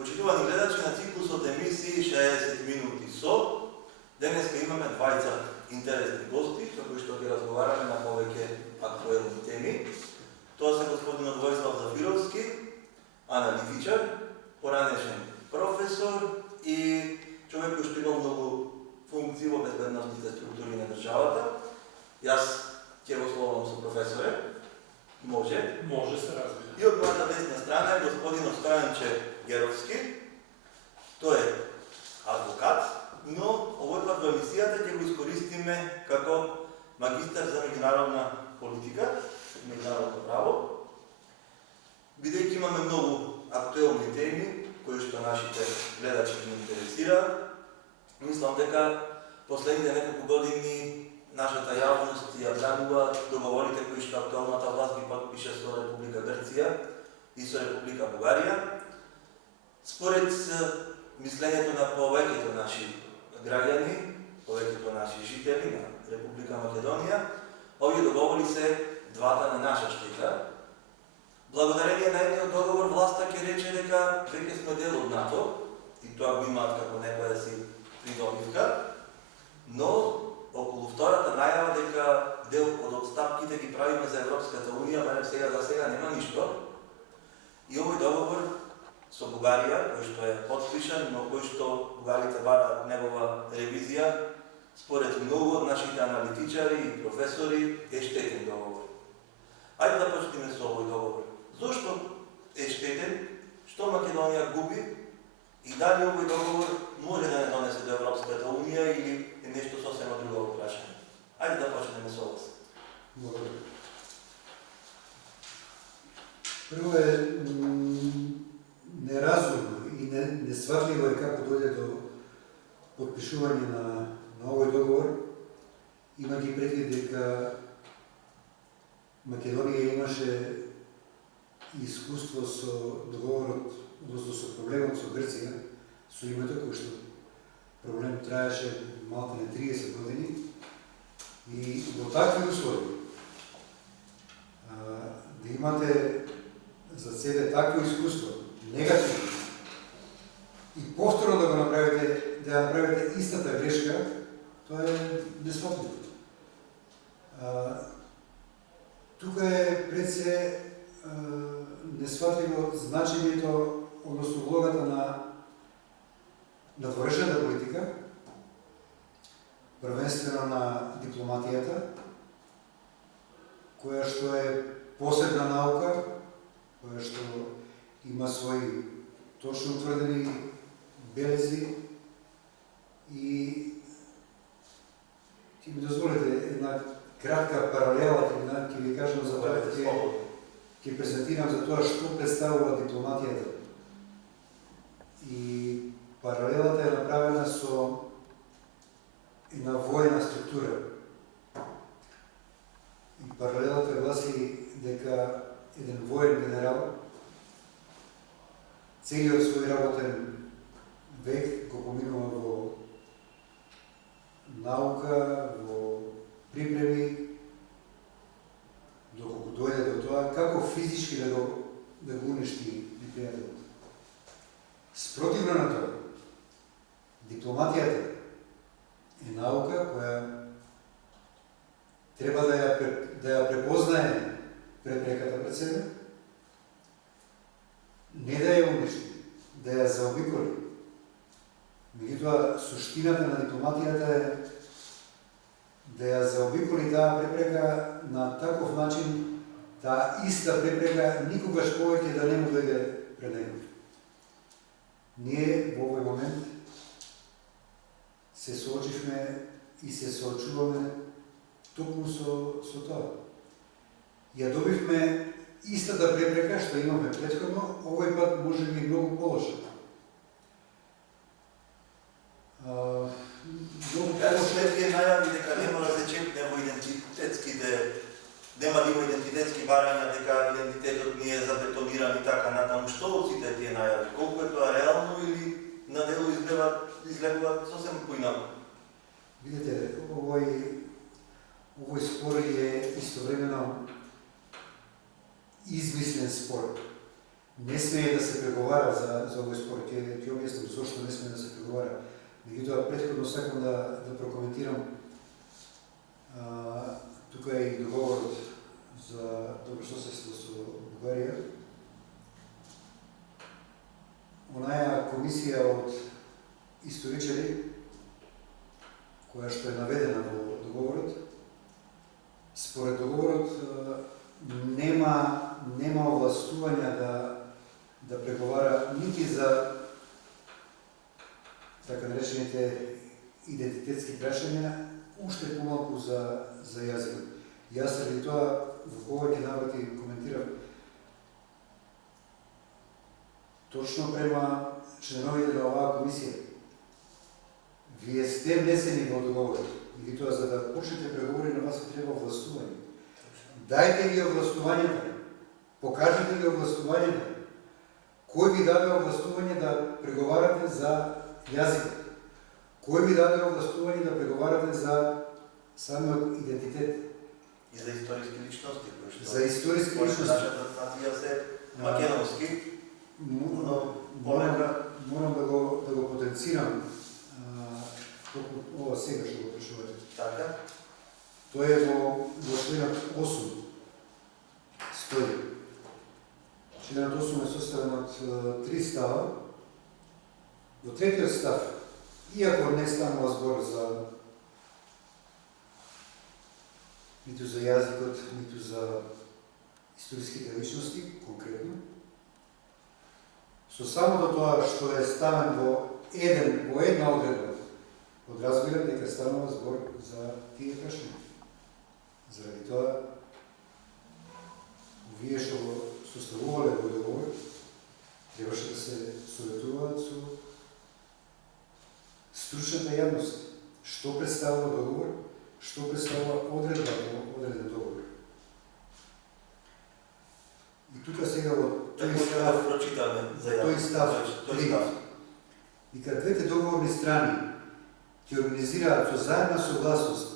Почитувани гледачи на циклусот емисии 60 минути со. Денеска имаме двајца интересни гости, со кои што ги разговараме на повеќе актуелни теми. Тоа се господинот Војслав Зафировски, аналитичар, поранешен професор и човек кој што има многу функции во безбедносните структури на државата. Јас ќе го словам со професоре. Може? Може, се разбира. И од мојата десна страна е господинот Стојанче Геровски. Тој е адвокат, но овој пат во емисијата ќе го искористиме како магистар за меѓународна политика, меѓународно право. Бидејќи имаме многу актуелни теми кои што нашите гледачи ги интересираат, мислам дека последните неколку години нашата јавност ја бранува договорите кои што актуелната власт ги подпише со Република Грција и со Република Бугарија. Според мислењето на повеќето наши граѓани, повеќето наши жители на Република Македонија, овие договори се двата на наша штета. Благодарение на едниот договор власта ќе рече дека веќе сме дел од НАТО и тоа го имаат како некоја си придобивка, но околу втората најава дека дел од отстапките ги правиме за Европската Унија, барем сега за сега нема ништо. И овој договор со Бугарија, кој што е подпишан, но кој што бугарите бараат негова ревизија, според многу од нашите аналитичари и професори е штетен договор. Ајде да почнеме со овој договор. Зошто е штетен? Што Македонија губи? И дали овој договор може да не донесе до Европската Унија или е нешто сосема друго прашање? Ајде да почнеме со вас. Благодарам. Прво е неразумно и несватливо е како дојде до подпишување на овој договор, имајќи предвид дека Македонија имаше искуство со договорот, односно со проблемот со Грција, со името кој што проблем траеше малку не 30 години и во такви услови да имате за себе такво искуство, негативно, и повторно да го направите, да направите истата грешка, тоа е несватливо. Тука е пред се несватливо значењето, односно улогата на надворешната политика, првенствено на дипломатијата, која што е посебна наука, која што има своји точно утврдени белези и ќе ми дозволите една кратка паралела, ќе ви кажам за тоа, ќе презентирам за тоа што представува дипломатијата. И паралелата е направена со една воена структура. И паралелата гласи дека еден воен генерал целиот свој работен век го поминува во наука, во припреми, доколку дојде до тоа, како физички да го уништи непријателот. Спротивно на тоа, дипломатијата е наука која треба да ја препознае препреката пред себе, не да ја уништи, да ја заобиколи. Меѓутоа, суштината на дипломатијата е да ја заобиколи таа препрека на таков начин, таа иста препрека никогаш повеќе да не му дојде пред него. Ние во овој момент се соочивме и се соочуваме токму со тоа. Ја добивме истата препрека што имаме претходно, овој пат може би многу полоша. След тие најави дека нема да се чекне во идентитетските, нема да има идентитетски барања, дека идентитетот ни е забетониран и така натаму, што од сите тие најави? Колку е тоа реално или на дело изгледуваат сосем поинаку? Видите, овој спор е истовремено измислен спор. не смее да се преговара за овој спор. Ќе објаснам зошто не смее да се преговара. Меѓутоа, претходно сакам да прокоментирам. Тука е и договорот за добрососедство со Бугарија. Онаја комисија од историчари, која што е наведена во договорот, според договорот нема овластувања да преговара нити за така наречените идентитетски прашања, уште помалку за јазикот. Јас заради тоа во повеќе наврати коментирам точно према членовите на оваа комисија. Вие сте внесени во договорот, меѓутоа за да почнете преговори на вас ви треба овластување. Дајте ги овластувањето, покажете ги овластувањето. Кој ви даде овластување да преговарате за јазикот? Кој ви даде овластување да преговарате за самиот идентитет? И за историски личности, кои што... За историски личности. Нашата нација се македонски, Морам да го потенцирам ова сега што го прашувате. Така? Тоа е во членот 8 стои. Членот 8 е составен од 3 става. Во третиот став, иако не станува збор за ниту за јазикот, ниту за историските личности, конкретно, со самото тоа што е ставен во една одредба, подразбира дека станува збор за тие прашања. Заради тоа, вие што го составувале во договор, требаше да се советуваат со стручната јавност. Што представува договор, што представува одредба во одреден договор. И тука сега во тој став, прочитаме за тој став, дека двете договорни страни ќе организираат со заедна согласност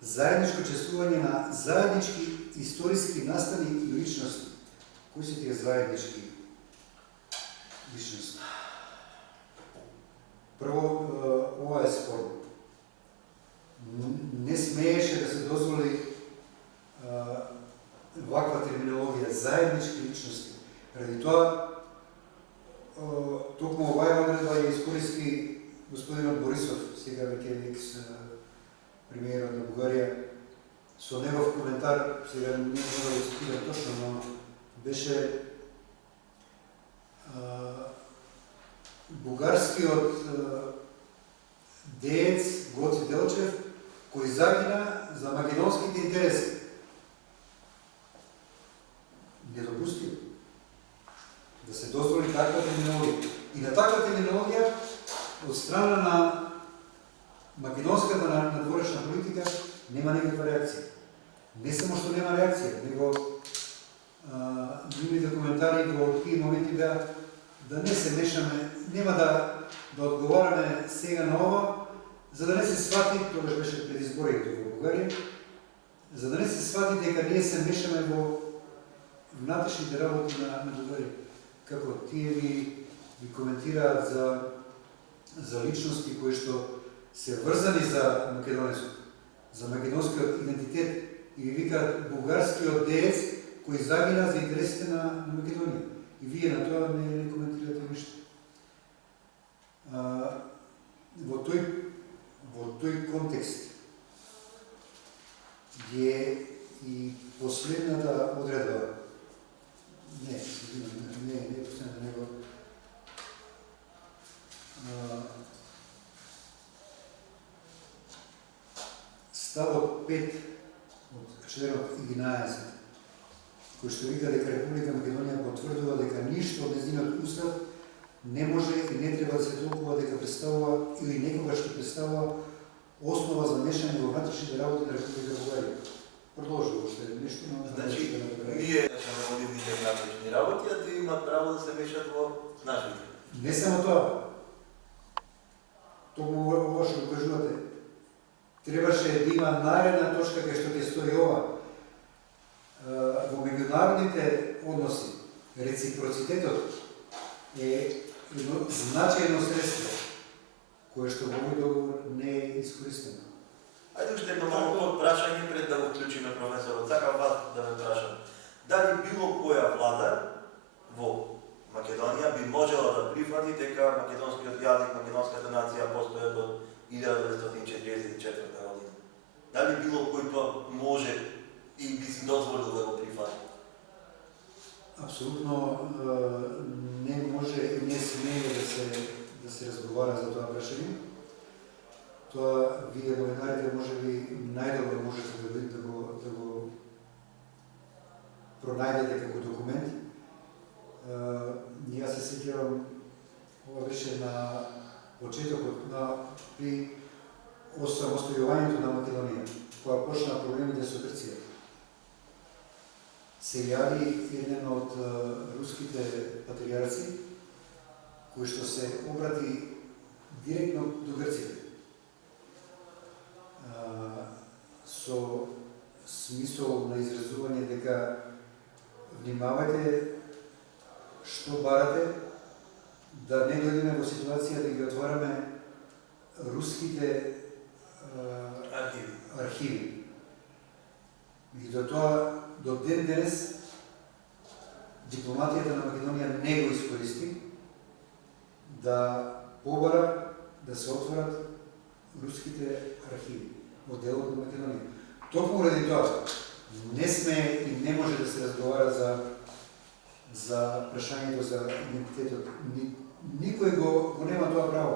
заедничко чествување на заеднички историски настани и личности. Кои се тие заеднички личности? Прво, ова е спорно. Не смееше да се дозволи ваква терминологија, заеднички личности. Ради тоа, токму оваа одредба ја искористи господинот Борисов, сега веќе екс премиерот на Бугарија, со негов коментар, сега не мога да цитирам точно, но беше бугарскиот деец Гоце Делчев, кој загина за македонските интереси. Недопустимо да се дозволи таква терминологија. И на таква терминологија од страна на македонската надворешна политика нема никаква реакција. Не само што нема реакција, него нивните коментари во тие моменти да не се мешаме, нема да одговараме сега на ова, за да не се свати, тогаш беше пред изборите во Бугарија, за да не се свати дека ние се мешаме во внатрешните работи на Бугарија. Како тие ви коментираат за личности кои што се врзани за македонецот, за македонскиот идентитет и ви викаат бугарскиот деец кој загина за интересите на Македонија. И вие на тоа не коментирате ништо. Во тој контекст е и последната одредба. Не последната, него ставот 5 од членот 11, кој што вика дека Република Македонија потврдува дека ништо од нејзиниот устав не може и не треба да се толкува дека представува или некогаш ќе представува основа за мешање во внатрешните работи на Република Бугарија. Продолжи уште нешто, но значи ние ќе водиме внатрешни работи, а тие имаат право да се мешат во нашите. Не само тоа. Токму ова што го кажувате, требаше да има наредна точка кај што ќе стои ова. Во меѓународните односи, реципроцитетот е едно значајно средство кое што во овој договор не е искористено. Ајде уште едно малко прашање пред да го вклучиме професорот. Сакам вас да ме прашам. Дали било која влада во Македонија би можела да прифати дека македонскиот јазик, македонската нација постојат од 1944 година? Дали било кој тоа може и би си дозволил да го прифати? Апсолутно не може и не смее да се разговара за тоа прашање. Тоа вие новинарите може би најдобро можете да го пронајдете како документ. Јас се сеќавам, ова беше на почетокот при осамостојувањето на Македонија, кога почна проблемите со Грција. Се јави еден од руските патријарци, кој што се обрати директно до Грција, со смисол на изразување дека внимавајте што барате, да не дојдеме во ситуација да ги отвараме руските архиви. И до тоа, до ден денес, дипломатијата на Македонија не го искористи да побара да се отворат руските архиви во делот на Македонија. Токму ради тоа, не сме и не може да се разговара за прашањето за идентитетот. Никој го нема тоа право.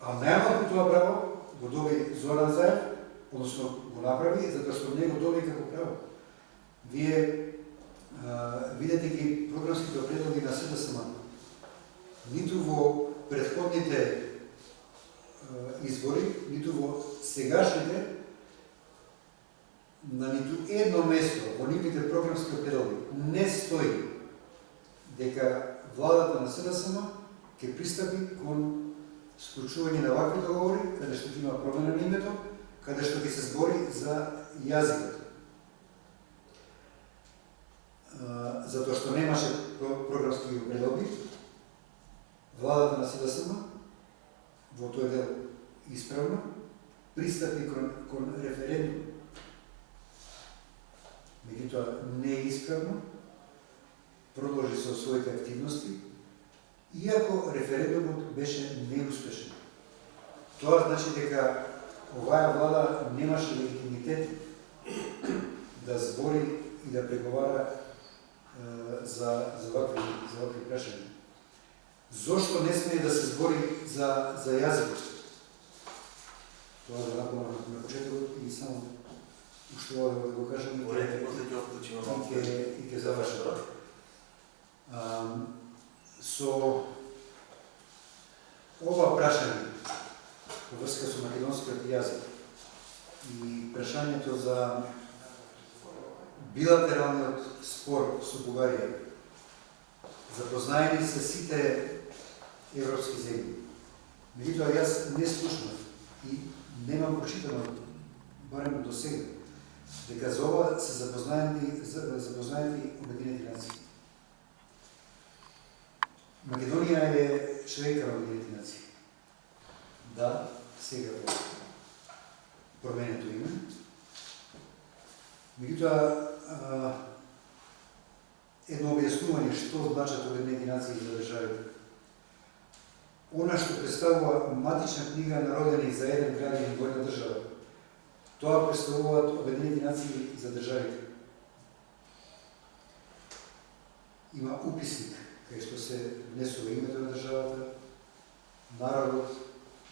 А најмалку тоа право го доби Зоран Заев, односно го направи, затоа што не го доби како право. Вие видите ги програмските предлоги на СДСМ. Ниту во претходните избори, ниту во сегашните, на ниту едно место во нивните програмски предлоги не стои дека владата на СДСМ ќе пристапи кон склучување на вакви договори, каде што има промена на името, каде што ќе се збори за јазикот. Затоа што немаше програмски предлоги, владата на СДСМ во тој дел исправно пристапи кон референдум. Меѓутоа не е исправно, продолжи со своите активности, иако референдумот беше неуспешен. Тоа значи дека оваа влада немаше легитимитет да збори и да преговара за вакви прашања. Зошто не смее да се збори за јазикот? Тоа да напомнам на почетокот и само уште ова да го кажам и ќе завршам. Со ова прашање во врска со македонскиот јазик и прашањето за билатералниот спор со Бугарија, запознаени се сите европски земји. Меѓутоа јас не слушнав и немам прочитано, барем до сега, дека за ова се запознаени Обединените нации. Македонија е членка на Обединените нации. Да, сега во променето име. Меѓутоа, едно објаснување што значат Обединените нации за државите. Она што представува матична книга на родени за еден граѓанин во една држава, тоа представуваат Обединените нации за државите. Има уписник кај што се внесува името на државата, народот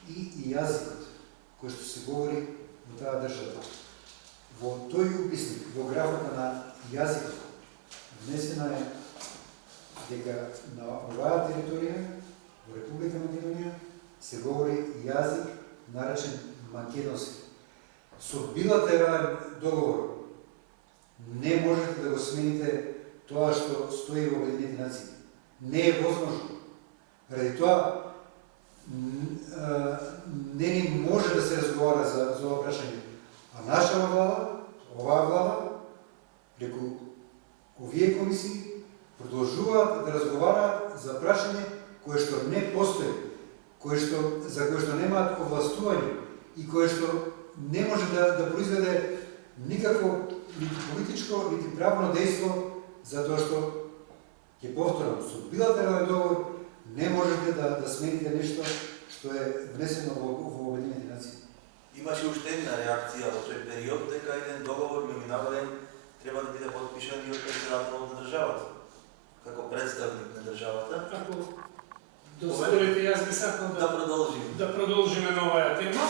и јазикот кој што се говори во таа држава. Во тој уписник, во графата на јазикот, внесена е дека на оваа територија, во Република Македонија, се говори јазик наречен македонски. Со билатерален договор не можете да го смените тоа што стои во Обединените нации. Не е возможно. Ради тоа не ни може да се разговара за ова прашање. А наша влада, оваа влада, преку овие комисии, продолжува продолжуваат да разговараат за прашање кое што не постои, за кое што немаат овластување и кое што не може да произведе никакво нити политичко, нити правно дејство, затоа што, ќе повторам, со билатерален договор не можете да смените нешто што е внесено во Обединените нации. Имаше уште една реакција во тој период дека еден договор меѓународен треба да биде подпишан и од председателот на државата, како представник на државата. Ако дозволите, јас би сакал да продолжиме на оваа тема,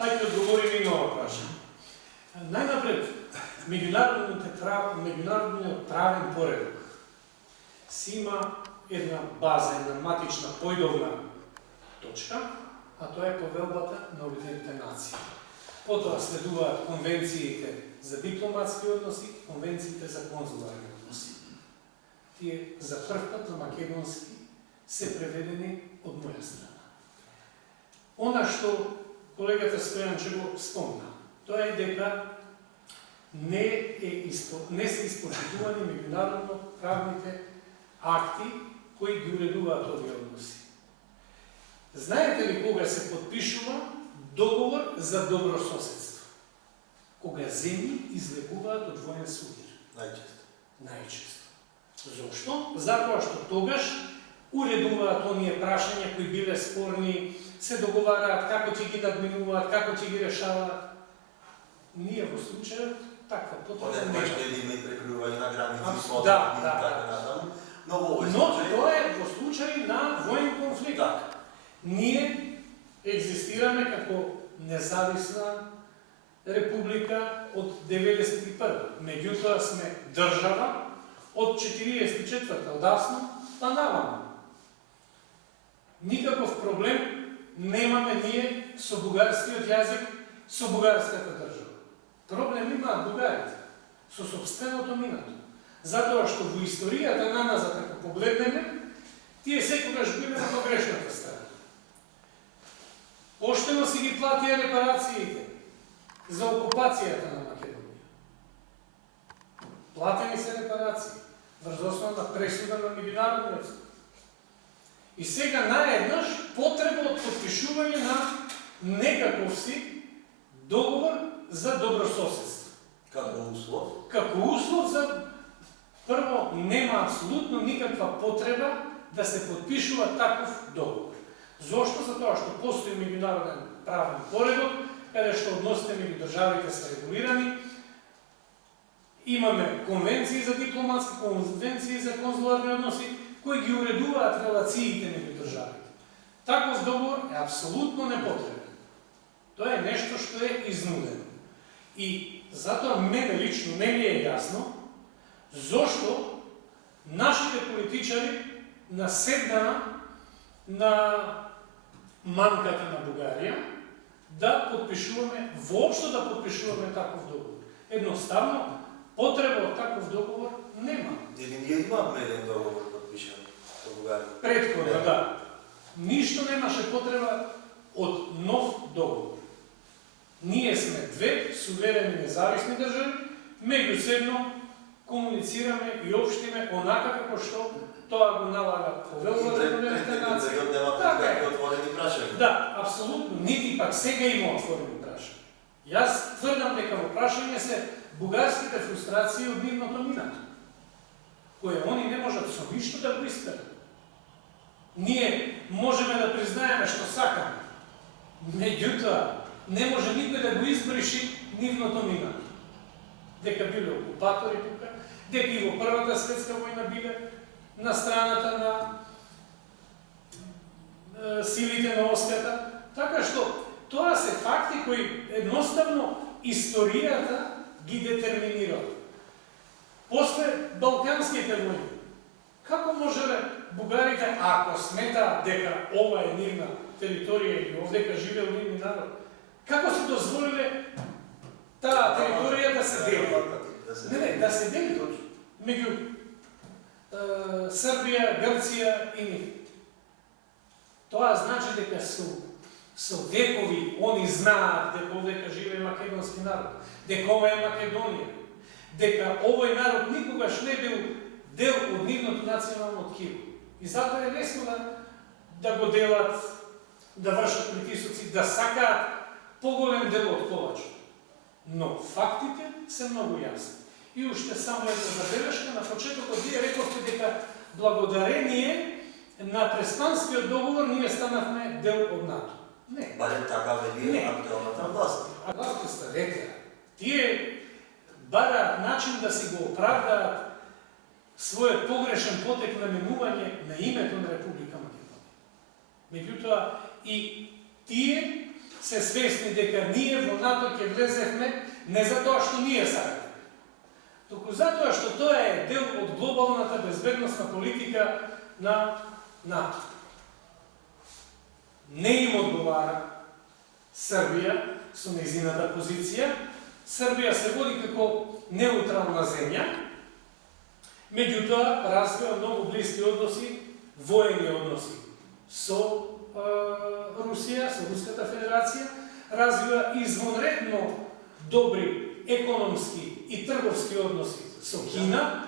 ајде да одговориме и на ова прашање. Најнапред, меѓународниот правен поредок си има една база, една матична појдовна точка, а тоа е повелбата на Обединените нации. Потоа следуваат конвенциите за дипломатски односи, конвенциите за конзуларни односи. Тие за прв пат на македонски се преведени од моја страна. Она што колегата Стојанче го спомна, тоа е дека не се испоштувани меѓународно правните акти кои ги уредуваат овие односи. Знаете ли кога се подпишува договор за добрососедство? Кога земји излегуваат од воен судир. Најчесто. Зошто? Затоа што тогаш уредуваат оние прашања кои биле спорни, се договараат како ќе ги надминуваат, како ќе ги решаваат. Ние во случајот таква потреба не може да има и прекрување на граници, да. така натаму. Но тоа е во случај на воен конфликт. Ние екзистираме како независна република од 91. Меѓутоа сме држава од 44-та, одасно па наваму. Никаков проблем немаме ние со бугарскиот јазик, со бугарската држава. Проблем имаат бугарите со сопственото минато. Затоа што во историјата на назад, ако погледнеме, тие секогаш биле на погрешната страна. Поштено си ги платија репарациите за окупацијата на Македонија. Платени се репарации врз основа на пресуда на меѓународниот суд. И сега наеднаш потреба од подпишување на некаков си договор за добрососедство. Како услов? Како услов за прво нема апсолутно никаква потреба да се подпишува таков договор. Зошто? Затоа што постои меѓународен правен поредок, каде што односите меѓу државите се регулирани. Имаме конвенции за дипломатски, конвенции за конзуларни односи, кои ги уредуваат релациите меѓу државите. Таков договор е апсолутно непотребен. Тоа е нешто што е изнудено. И затоа мене лично не ми е јасно зошто нашите политичари наседнаа на манката на Бугарија да подпишуваме, воопшто да подпишуваме таков договор. Едноставно, потреба од таков договор нема. Дели ние имаме еден договор подпишан со Бугарија? Претходно, да. Ништо немаше потреба од нов договор. Ние сме две суверени независни држави, меѓусебно комуницираме и општиме онака како што тоа го налага повелбата на Обединените нации. Така е. Отворени прашања. Да, апсолутно. Нити пак сега има отворени прашања. Јас тврдам дека во прашање се бугарските фрустрации од нивното минато, која они не можат со ништо да го исперат. Ние можеме да признаеме што сакаме, меѓутоа не може никој да го избриши нивното минато. Дека биле окупатори тука, дека и во Првата светска војна биле на страната на силите на Оската. Така што тоа се факти кои едноставно историјата ги детерминира. После Балканските војни, како можеле бугарите, ако сметаат дека ова е нивна територија или овдека живеел нивни народ, како се дозволиле таа територија да се дели? Не, да се дели меѓу Србија, Грција и нив. Тоа значи дека со векови они знаат дека овдека живее македонски народ, дека ова е Македонија, дека овој народ никогаш не бил дел од нивното национално ткиво. И затоа е лесно да го делат, да вршат притисоци, да сакаат поголем дел од колачот. Но фактите се многу јасни. И уште само една забелешка, на почетокот вие рековте дека благодарение на Преспанскиот договор ние станавме дел од НАТО. Не. Барем така вели актуалната власт. А властите са ветера. Тие бараат начин да си го оправдаат својот погрешен потек на менување на името на Република Македонија. Меѓутоа и тие се свесни дека ние во НАТО ќе влезевме не затоа што ние сакаме, туку затоа што тоа е дел од глобалната безбедносна политика на НАТО. Не им одговара Србија со нејзината позиција. Србија се води како неутрална земја, меѓутоа развива многу блиски односи, воени односи со Русија, со Руската Федерација, развива извонредно добри економски и трговски односи со Кина,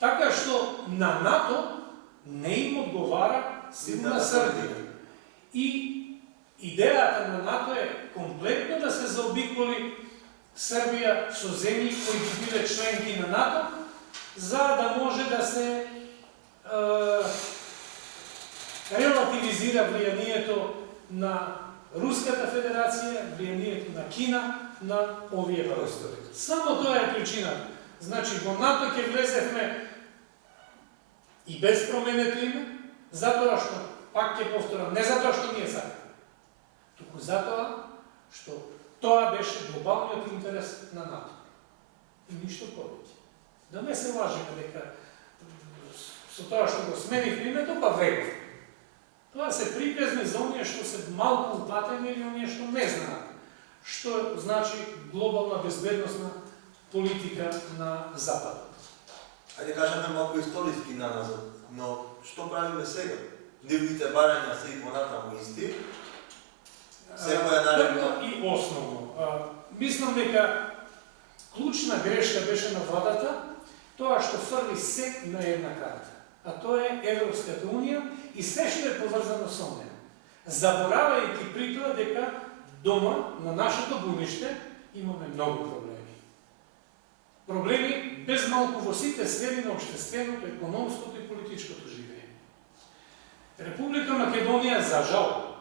така што на НАТО не им одговара силна Србија. И идејата на НАТО е комплетно да се заобиколи Србија со земји кои би биле членки на НАТО, за да може да се релативизира влијанието на Руската Федерација, влијанието на Кина на овие простори. Само тоа е причината. Значи, во НАТО ќе влезевме и без променето име, затоа што, пак ќе повторам, не затоа што ние сакаме, туку затоа што тоа беше глобалниот интерес на НАТО. И ништо повеќе. Да не се лажеме дека со тоа што го сменивме името, па вреговме. Тоа се приказни за оние што се малку упатени или оние што не знаат што значи глобална безбедносна политика на Западот. Ајде кажеме малку историски наназад, но што правиме сега? Нивните барања се и понатаму исти. Секоја наредна и основно. Мислам дека клучна грешка беше на владата тоа што фрли се на една карта, а тоа е Европската унија и се што е поврзано со неја, заборавајќи при тоа дека дома на нашето бујниште имаме многу проблеми. Проблеми без малку во сите сфери на општественото, економското и политичкото живење. Република Македонија, за жал,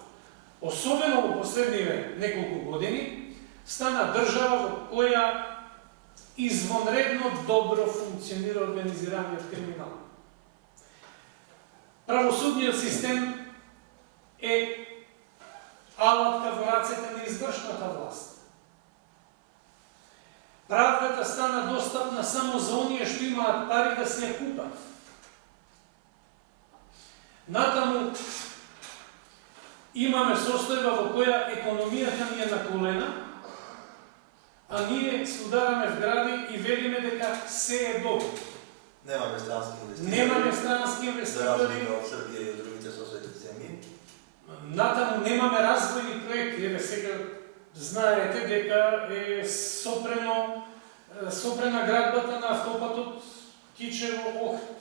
особено во последниве неколку години, стана држава во која извонредно добро функционира организираниот криминал. Правосудниот систем е алатка во рацете на извршната власт. Правдата стана достапна само за оние што имаат пари да се ја купат. Натаму имаме состојба во која економијата ни е на колена, а ние се удараме в гради и велиме дека се е добро. немаме странски инвеститори. Немаме странски За инвеститори. разлика од Србија и од другите соседни земји. Натаму немаме развојни проекти. Еве сега знаете дека е сопрена градбата на автопатот Кичево-Охрид,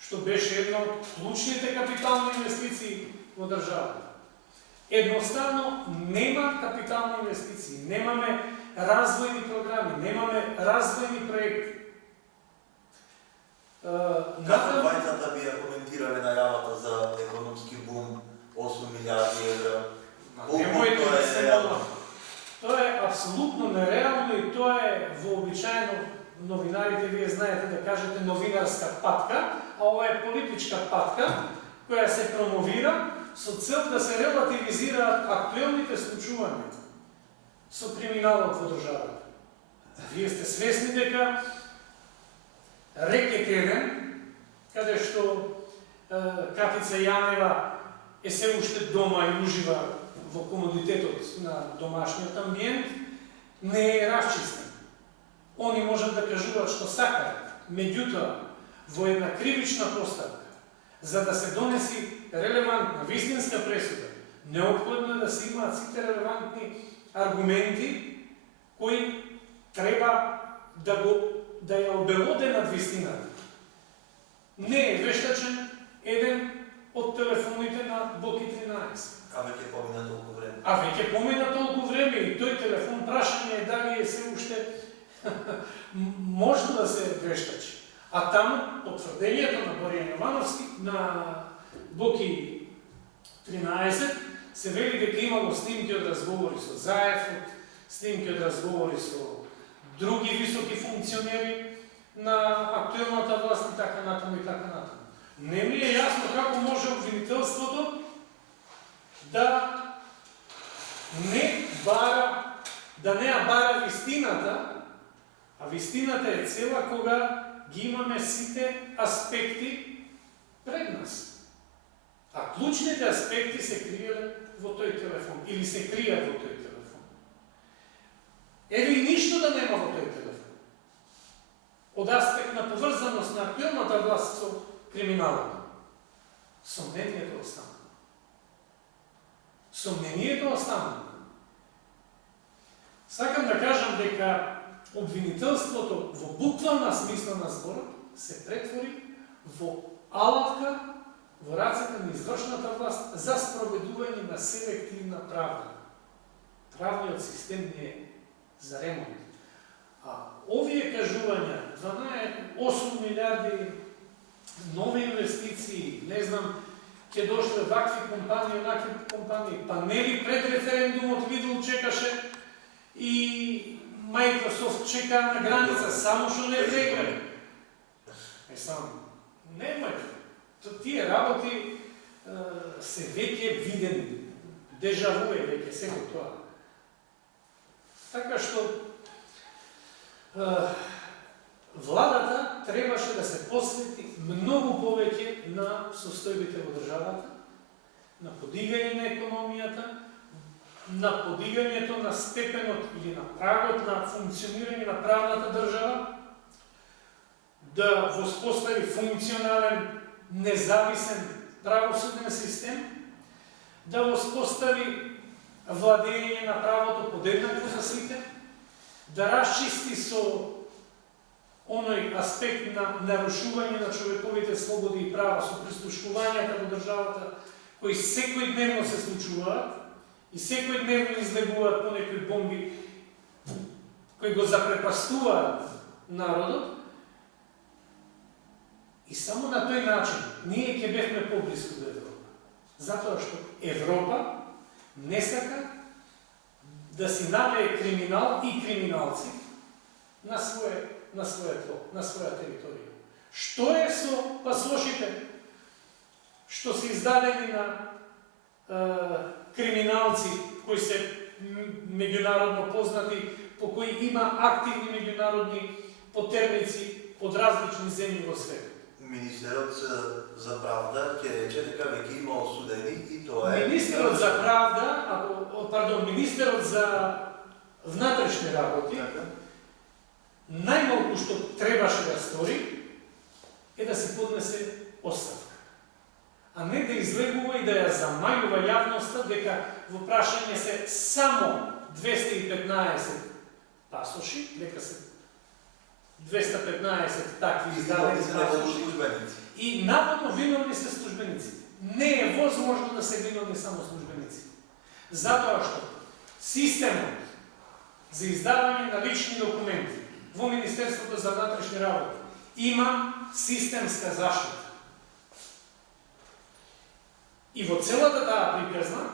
што беше една од клучните капитални инвестиции во државата. Едноставно нема капитални инвестиции, немаме развојни програми, немаме развојни проекти. Како двајцата би ја коментирале најавата за економски бум 8 милиарди евра? Немојте да се молам. Тоа е апсолутно нереално и тоа е вообичаено новинарите, вие знаете да кажете новинарска патка, а ова е политичка патка која се промовира со цел да се релативизираат актуелните случувања со криминалот во државата. Вие сте свесни дека Рекет 1, каде што Катица Јанева е се уште дома и ужива во комодитетот на домашниот амбиент, не е расчистен. Они можат да кажуваат што сакаат, меѓутоа, во една кривична постапка, за да се донеси релевантна, вистинска пресуда, неопходно е да се имаат сите релевантни аргументи кои треба да ја обелоденат вистината. Не е вештачен еден од телефоните на Боки 13. А веќе помина толку време. А веќе помина толку време и тој телефон прашање е дали е се уште може да се вештачи. А таму потврдението на Боријан Јовановски на Боки 13 се вели дека имало снимки од разговори со Заев, снимки од разговори со други високи функционери на актуелната власт и така натаму и така натаму. Не ми е јасно како може обвинителството да не ја бара вистината, а вистината е цела кога ги имаме сите аспекти пред нас. А клучните аспекти се криеле во тој телефон, или се кријат во тој телефон. Еве и ништо да нема во тој телефон. Од аспект на поврзаност на актуелната власт со криминалот. Сомнението остана. Сомнението остана. Сакам да кажам дека обвинителството во буквална смисла на зборот се претвори во алатка во рацете на извршната власт за спроведување на селективна правда. Правниот систем не е за ремонт. А овие кажувања, 8 милиарди нови инвестиции, не знам, ќе дошле вакви компании, онакви компании, па нели пред референдумот Lidl чекаше и Microsoft чека на граница, само што не влегнале. Само, немајте. Тие работи се веќе видени. Дежаву е веќе сето тоа. Така што владата требаше да се посвети многу повеќе на состојбите во државата, на подигање на економијата, на подигањето на степенот или на прагот на функционирање на правната држава, да воспостави функционален, независен правосуден систем, да воспостави владење на правото подеднакво за сите, да расчисти со оној аспект на нарушување на човековите слободи и права со прислушкувањата во државата, кои секојдневно се случуваат и секојдневно излегуваат по некои бомби кои го запрепастуваат народот. И само на тој начин ние ќе бевме поблиску до Европа. Затоа што Европа не сака да си навее криминал и криминалци на своја тло, на своја територија. Што е со пасошите што се издадени на криминалци кои се меѓународно познати, по кои има активни меѓународни потерници од различни земји во светот? Министерот за правда ќе рече дека веќе има осудени и тоа е... Министерот за правда, министерот за внатрешни работи, најмалку што требаше да стори е да се поднесе оставка. А не да излегува и да ја замајува јавноста дека во прашање се само 215 пасоши, дека се 215 такви издадени пасоши и наводно виновни се службениците. Не е возможно да се виновни само службеници. Затоа што системот за издавање на лични документи во Министерството за внатрешни работи има системска заштита. И во целата таа приказна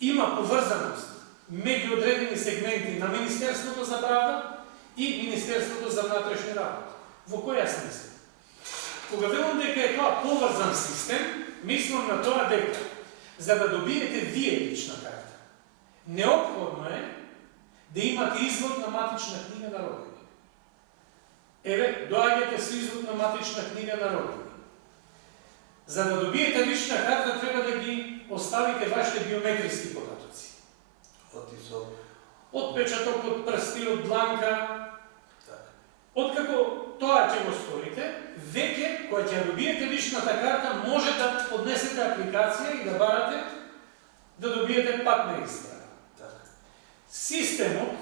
има поврзаност меѓу одредени сегменти на Министерството за правда и Министерството за внатрешни работи. Во која смисла? Кога велам дека е тоа поврзан систем, мислам на тоа дека за да добиете вие лична карта, неопходно е да имате извод на матична книга на родени. Еве, доаѓате со извод на матична книга на родени. За да добиете лична карта, треба да ги оставите вашите биометриски податоци. Отпечаток од прсти, од дланка. Откако тоа ќе го сторите, веќе, кога ќе добиете личната карта, може да поднесете апликација и да барате да добиете патна исправа. Системот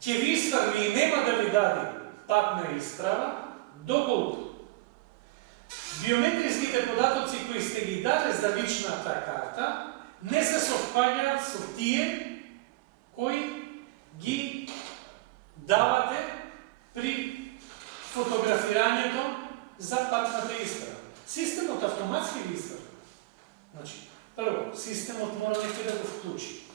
ќе ви изфрли и нема да ви даде патна исправа, доколку ги даде за личната карта, не се совпаѓаат со тие кои ги давате при фотографирањето за патната исправа. Системот автоматски ги исправа. Значи, прво, системот мора некој да го вклучи.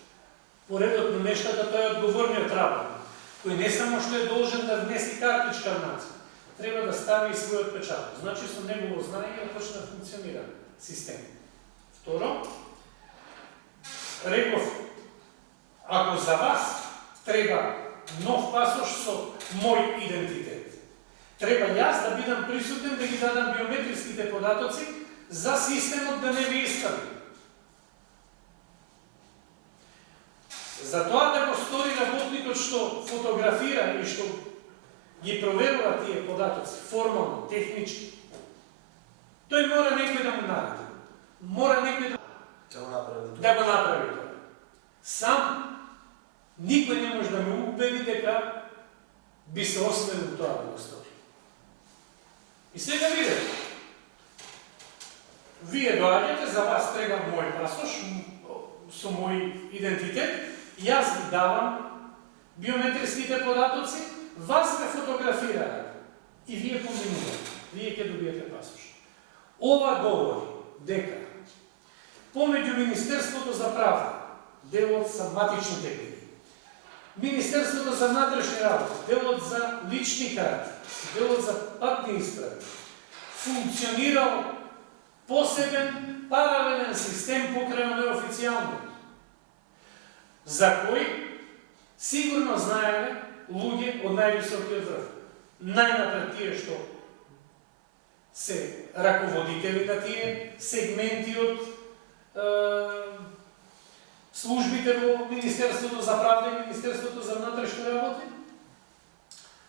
Поредот на нештата, тој е одговорниот работник, кој не само што е должен да внеси картичка нација, треба да стави и својот печат. Значи, со негово знаење почне да функционира систем. Второ, реков, ако за вас треба нов пасош со мој идентитет, треба јас да бидам присутен да ги дадам биометриските податоци за системот да не ви исправи. За тоа да го стори работникот што фотографира и што ги проверува тие податоци формално, технички, тој мора некој да му нареди. Мора некој да го направи тоа. Сам никој не може да ме убеди дека би се осмелил тоа да го стори. И сега видете, вие доаѓате, за вас треба мој пасош со мој идентитет, јас ви давам биометриските податоци, вас ме фотографираат и вие поминувате, вие ќе добиете пасош. Ова говори дека помеѓу Министерството за правда, делот за матичните книги, Министерството за внатрешни работи, делот за лични карти, делот за патни исправи, функционирал посебен паралелен систем покрај неофицијално, за кој сигурно знаеле луѓе од највисокиот врв. Најнапред тие што се раководители на тие сегменти од службите во Министерството за правда и Министерството за внатрешни работи,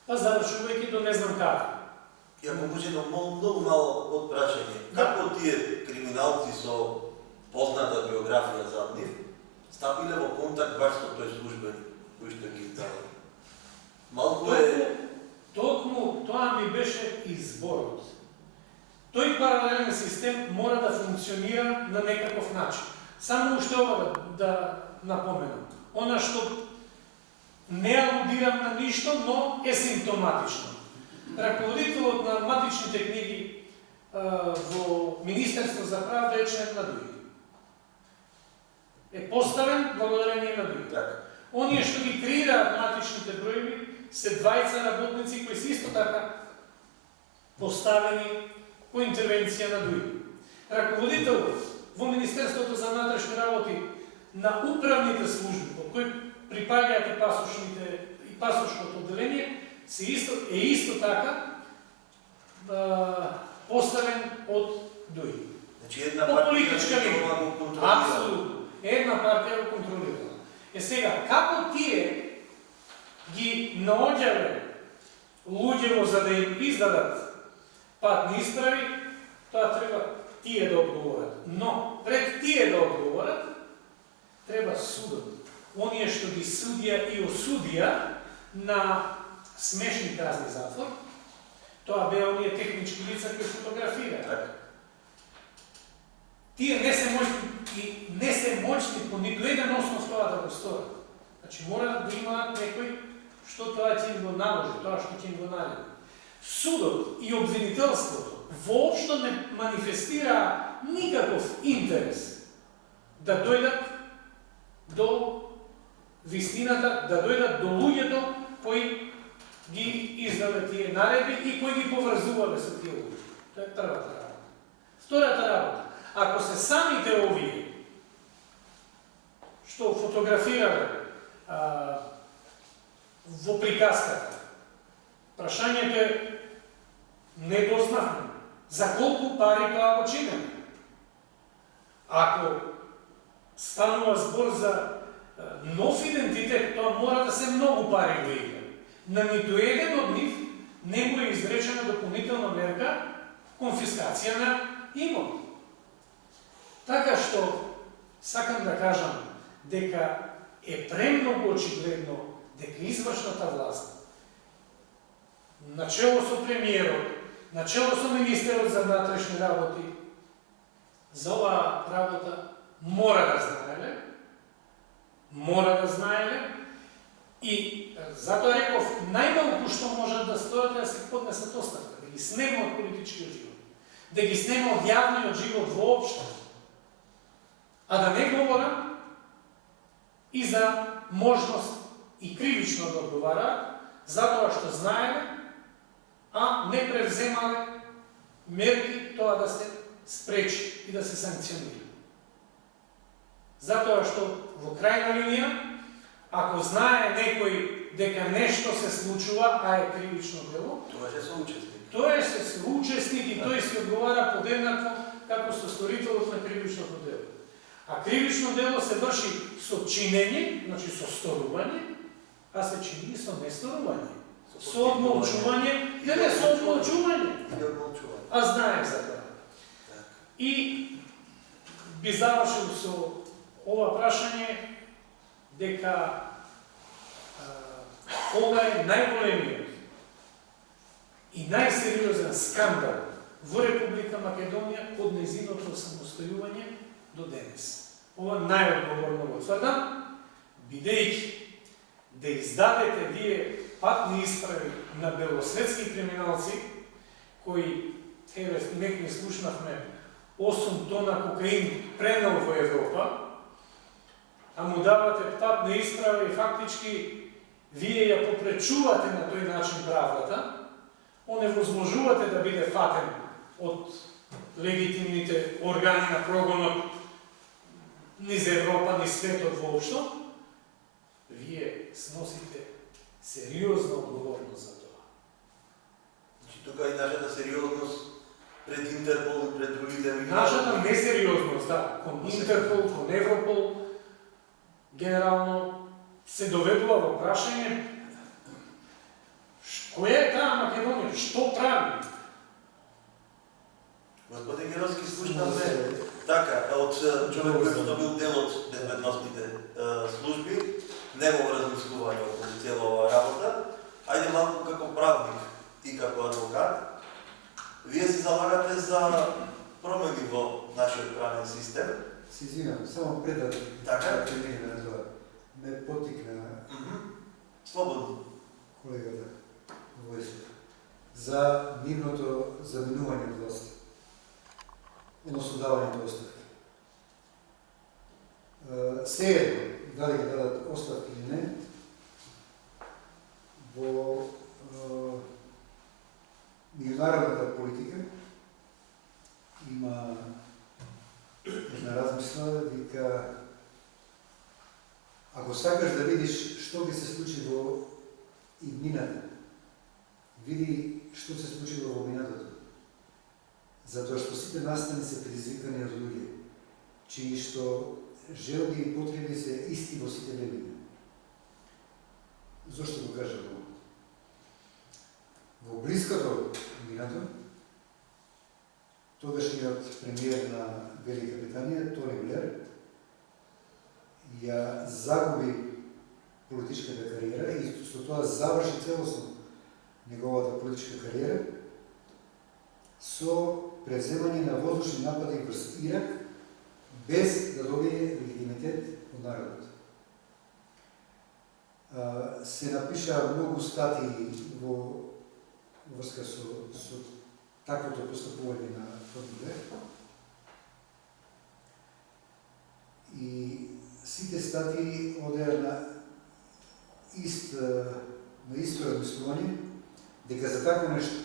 па завршувајќи до не знам каде. И ако може да многу мало подпрашање, како тие криминалци со позната биографија зад нив стапиле во контакт баш со тој службеник кој што ги издава? Малку е... Токму тоа ми беше изборот. Тој паралелен систем мора да функционира на некаков начин. Само уште ова да напоменам. Она што не алудирам на ништо, но е симптоматично. Раководителот на матичните книги во Министерство за правда е член на ДУИ. Е поставен благодарение на ДУИ. Оние што ги креираат матичните броеви се двајца работници кои се исто така поставени по интервенција на ДУИ. Раководителот во Министерството за внатрешни работи на управните служби, под кои припаѓаат и пасошното одделение, е исто така поставен од ДУИ. Значи една по партија политичка линија. го контролира. Апсолутно. Една партија го контролира. Сега, како тие ги наоѓале луѓево за да им издадат патни исправи, тоа треба тие да одговорат. Но, пред тие да одговорат, треба судот. Оние што ги судија и осудија на смешни казни затвор, тоа беа оние технички лица кои фотографираат. Тие не се моќни по ниту еден основ тоа да го сторат. Значи, мора да имаат некој што тоа ќе им го наложи, тоа што ќе им го нареди. Судот и обвинителството воопшто не манифестира никаков интерес да дојдат до вистината, да дојдат до луѓето кои ги издале тие наредби и кои ги поврзувале со тие луѓе. Тоа е првата работа. Втората работа, ако се самите овие што фотографирале во приказката, прашањето е не дознавме за колку пари тоа го чинеме. Ако станува збор за нов идентитет, тоа мора да се многу пари во игра. На ниту еден од нив не му е изречена дополнителна мерка конфискација на имот. Така што сакам да кажам дека е премногу очигледно дека извршната власт начело со премиерот, начело со министерот за внатрешни работи, за оваа работа мора да знаеле и затоа реков најмалку што можат да стојат да се поднесат оставка, да ги снема од политичкиот живот, да ги снема од јавниот живот воопшто. А да не говорам и за можност и кривично да одговараат, затоа што знаеле, а не превземале мерки тоа да се спречи и да се санкционира. Затоа што во крајна линија, ако знае некој дека нешто се случува, а е кривично дело, Това ще са участник. тој се соучесник и тој се одговара подеднакво како со сторителот на кривичното дело. А кривично дело се врши со чинење, значи со сторување, а се чини со несторување. Со одмолчување, не со одмолчување. Или отмолчуване. А знаем за тоа. И би завршил со ова прашање дека ова е најголемиот и најсериозен скандал во Република Македонија од нејзиното самостојување до денес. Ова најодговорно го тврдам, бидејќи да издадете вие патни исправи на белосветски криминалци, кои, еве, некои слушнавме, 8 тона кокаин пренел во Европа, а му давате патни исправи и фактички вие ја попречувате на тој начин правдата, оневозможувате да биде фатен од легитимните органи на прогонот низ Европа, низ светот воопшто, вие сносите сериозна одговорност за тоа. Значи, тука и нашата сериозност пред Интерпол и пред другите... Нашата несериозност, да, кон Интерпол, кон Европол, генерално се доведува во прашање која е таа Македонија, што прави? Господин Геровски, слушнавме така, од човек кој што бил дел од безбедносните служби, негово размислување околу цела оваа работа. Ајде малку како правник и како адвокат, вие се залагате за промени во нашиот правен систем. Се извинам, само пред да Така? преминеме на тоа, ме потикна Слободно. колегата Војсов за нивното заминување од власт, односно давањето оставки. Сеедно, дали ги дадат оставки или не, во меѓународната политика има една размисла дека ако сакаш да видиш што би се случи во иднината, види што се случило во минатото. Затоа што сите настани се предизвикани од луѓе, чии што желби и потреби се исти во сите времена. Зошто го кажам ова? Во блиското минато, тогашниот премиер на Велика Британија, Тони Блер, ја загуби политичката кариера и со тоа заврши целосно неговата политичка кариера со превземање на воздушни напади врз Ирак без да добие легитимитет од народот. Се напиша многу статии во врска со таквото постапување на Тони Блер. И сите статии одеа на исто размислување дека за такво нешто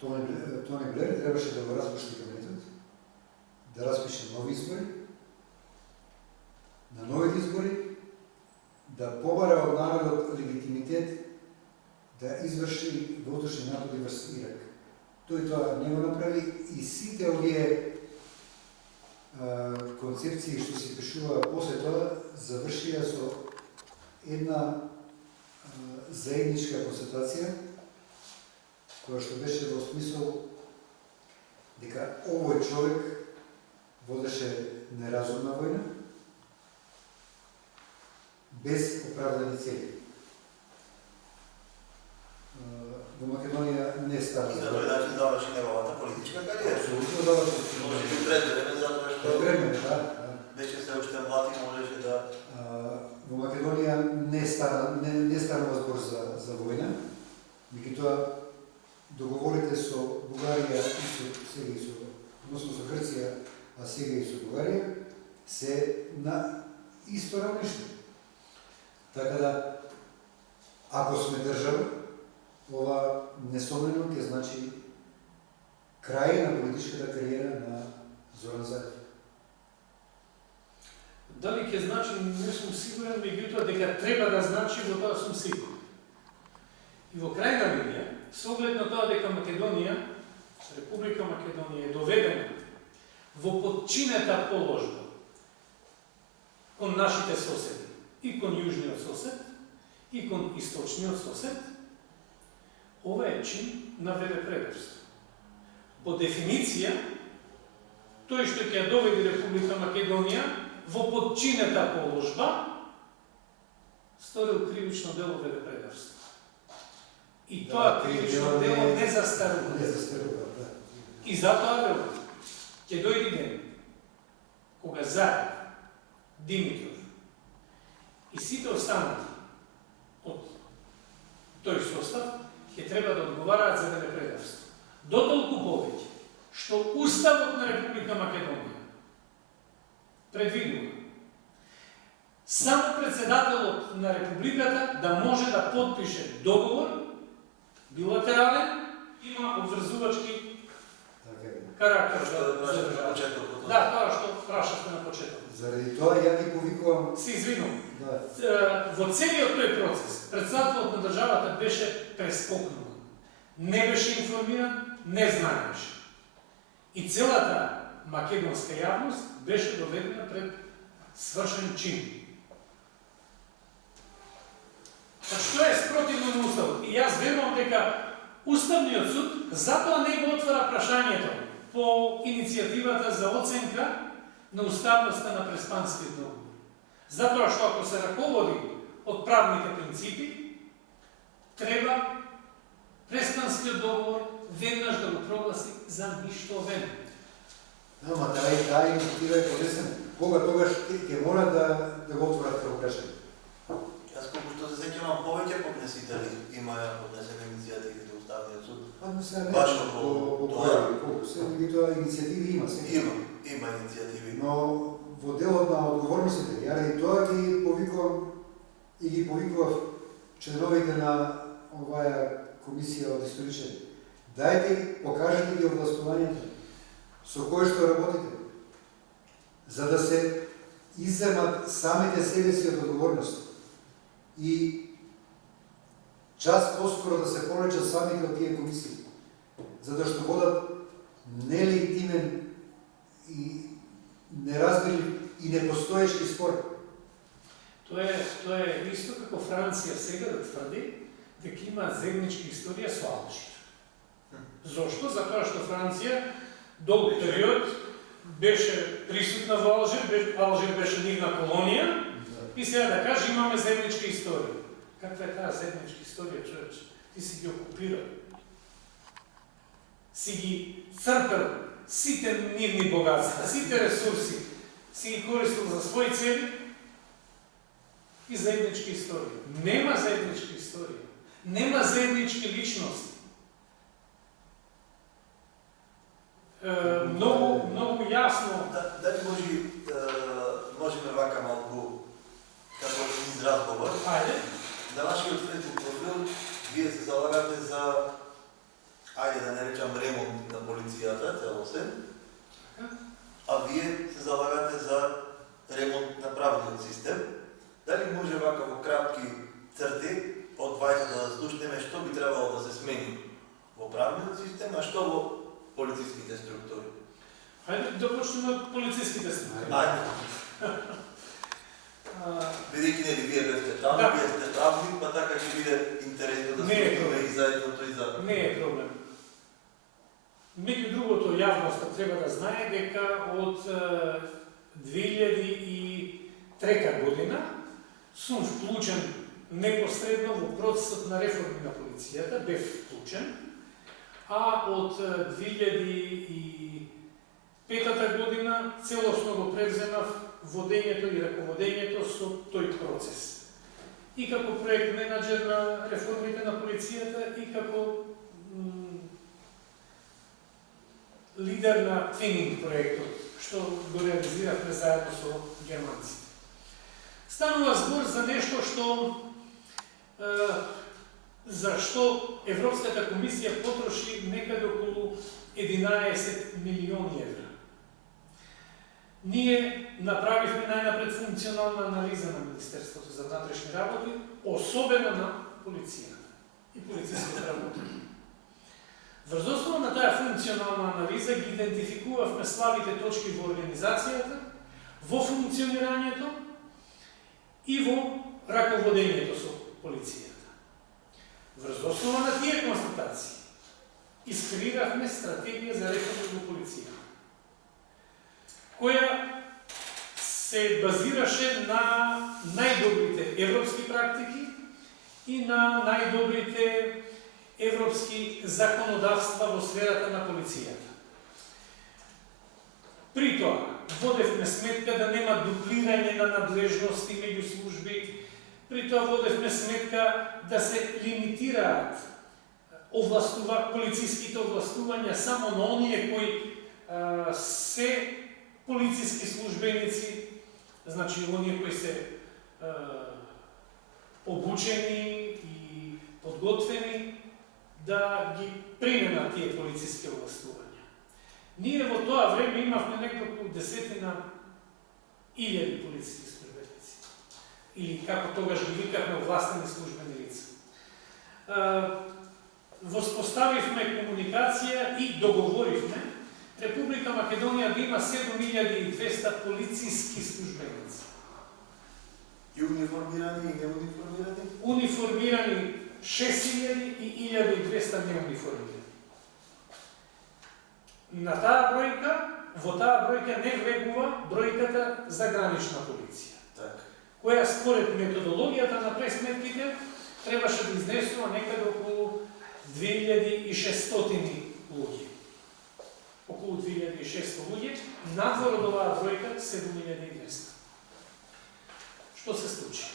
Тони Блер требаше да го распушти кабинетот, да распише нови избори, на новите избори да побара од народот легитимитет да изврши воздушни напади врз Ирак. Тој тоа не го направи и сите овие концепции што се пишува после тоа завршија со една заедничка констатација која што беше во смисол дека овој човек водеше неразумна војна без оправдани цели. Во Македонија не става. И на тој начин заврши неговата политичка кариера. Апсолутно заврши. може би пред време, затоа што Пред време, да. беше се уште млад и можеше да... Во Македонија не станува збор за војна, меѓутоа договорите со Бугарија и односно со Грција, а сега и со Бугарија, се на исто равниште. Така да, ако сме држава, ова несомнено ќе значи крај на политичката кариера на Зоран Заев. Дали ќе значи, не сум сигурен, меѓутоа дека треба да значи, во тоа сум сигурен. И во крајна линија, со оглед на тоа дека Македонија, Република Македонија е доведена во подчинета положба кон нашите соседи, и кон јужниот сосед, и кон источниот сосед, ова е чин на велепредавство. По дефиниција, тој што ќе ја доведе Република Македонија во подчинета положба, сторил кривично дело велепредавство. И тоа кривично дело не застарува. Не застарува, да. И затоа велам, ќе дојде ден кога Заев, Димитров и сите останати од тој состав ќе треба да одговараат за велепредавство. Дотолку повеќе што Уставот на Република Македонија предвидува само председателот на Републиката да може да подпише договор билатерален, има обврзувачки карактер Што за да прашаме на држава. почетокот. Да, тоа што прашавме на почеток. Заради тоа ја ги повикувам, Се извинувам. да, Во целиот тој процес, председателот на државата беше прескокнат. Не беше информиран, не знаеше. И целата македонска јавност беше доведена пред свршен чин. Што е спротивно на Уставот? И јас верувам дека Уставниот суд затоа не го отвара прашањето по иницијативата за оценка на уставноста на Преспанскиот договор. Затоа што ако се раководи од правните принципи, треба Преспанскиот договор веднаш да го прогласи за ништовен. ама таа иницијатива е поднесена. Кога тогаш ќе мора да го отворат како прашање. Јас колку што се сеќавам, повеќе поднесители имаја поднесени иницијативи до Уставниот суд. Па сега не Баш по околу тоа. тоа, колку се, меѓутоа иницијативи има сега. Има иницијативи. Но во делот на одговорностите, ја ради тоа ги повикувам и ги повикував членовите на оваа комисија од историчари. Дајте ги, покажете ги овластувањето со кој што работите, за да се изземат самите себе си од одговорност и час поскоро да се полечат самите од тие комисии, затоа што водат нелегитимен и неразбирлив и непостоечки спор. Тоа е исто како Франција сега да тврди дека има заедничка историја со Алжир. Зошто? Затоа што Франција долг период беше присутна во Алжир, Алжир беше нивна колонија и сега да каже имаме заедничка историја. Каква е таа заедничка историја, човече? Ти си ги окупирал. Си ги црпел сите нивни богатства, сите ресурси, си ги користил за своји цели и заедничка историја. Нема заедничка историја. Нема заеднички личности. Многу јасно. Дали можеме вака малку како низ разговор. Ајде. На вашиот фейсбук профил вие се залагате за, ајде да не речам ремонт на полицијата, целосен, а вие се залагате за ремонт на правниот систем. Дали може вака во кратки црти од двајцата да слушнеме што би требало да се смени во правниот систем, а што во полициските структури? Ајде да почнеме од полициските структури. Ајде. Бидејќи нели вие бевте таму, Да. вие сте правник, па така ќе биде интересно да Не е слушнеме проблем. и за едното и за... Не е проблем. Меѓу другото, јавноста треба да знае дека од 2003 година сум вклучен непосредно во процесот на реформи на полицијата, бев вклучен, а од 2005 2005 година целосно го превземав водењето и раководењето со тој процес. И како проект менаџер на реформите на полицијата и како лидер на твининг проектот, што го реализиравме заедно со германците. Станува збор за нешто за што Европската комисија потроши некаде околу 11 милиони евра. Ние направивме најнапред функционална анализа на Министерството за внатрешни работи, особено на полицијата и полициските работи. Врз основа на таа функционална анализа ги идентификувавме слабите точки во организацијата, во функционирањето и во раководењето со полицијата. Врз основа на тие констатации искреиравме стратегија за реформа во полицијата, која се базираше на најдобрите европски практики и на најдобрите европски законодавства во сферата на полицијата. При тоа, водевме сметка да нема дуплирање на надлежности меѓу служби, при тоа водевме сметка да се лимитираат полициските овластувања само на оние кои се полициски службеници, значи оние кои се обучени и подготвени да ги применат тие полициски овластувања. Ние во тоа време имавме неколку десетина илјади полициски службеници. Или како тогаш ги викавме овластени службени лица. Воспоставивме комуникација и договоривме Република Македонија да има 7200 полициски службеници. И униформирани и неуниформирани? Униформирани 6000 и 1200 неуниформирани. На таа бројка, во таа бројка не влегува бројката за гранична полиција, која според методологијата на пресметките требаше да изнесува некаде околу 2600 луѓе. Околу 2600 луѓе, надвор од оваа бројка 7200. Што се случи?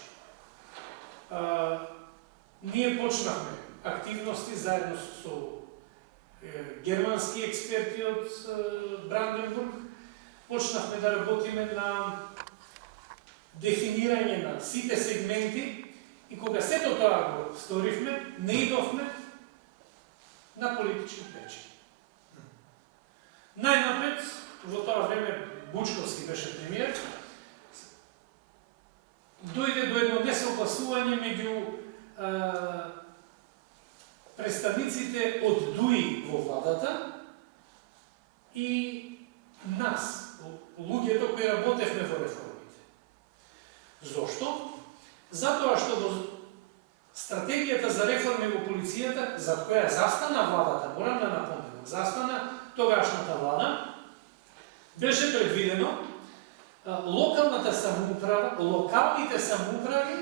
Ние почнахме активности заедно со германски експерти од Бранденбург, почнахме да работиме на дефинирање на сите сегменти и кога сето тоа го сторивме, не идовме на политички пречки. Најнапред, во тоа време Бучковски беше премиер, дојде до едно несогласување меѓу представниците од ДУИ во владата и нас, луѓето кои работевме во реформите. Зошто? Затоа што во стратегијата за реформи во полицијата, за која застана владата, морам да напомнам, застана тогашната влада, беше предвидено локалните самоуправи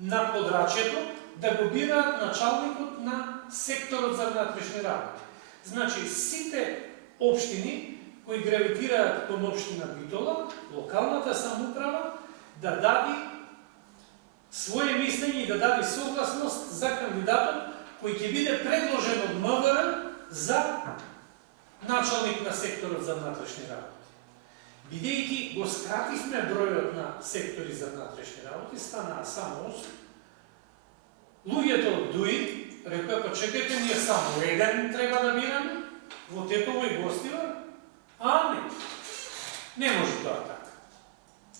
на подрачјето да го бираат началникот на секторот за внатрешни работи. Значи, сите општини кои гравитираат кон општина Битола, локалната самоуправа да даде своје мислење и да даде согласност за кандидатот кој ќе биде предложен од МВР за началник на секторот за внатрешни работи. Бидејќи го скративме бројот на сектори за внатрешни работи, станаа само 8. Луѓето од ДУИ рекоа, па чекајте, ние само еден треба да бираме, во Тетово и Гостивар, не може тоа така.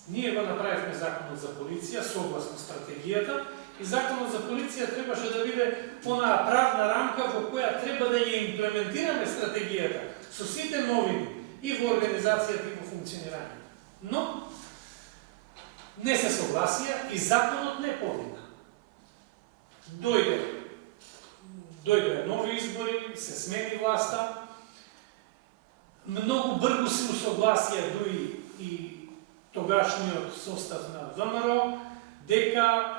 Ние го направивме законот за полиција согласно стратегијата и законот за полиција требаше да биде онаа правна рамка во која треба да ја имплементираме стратегијата со сите новини и во организацијата и во функционирањето. Но не се согласија и законот не повина. Дојде нови избори, се смени власта, многу брзо се усогласија ДУИ и тогашниот состав на ВМРО, дека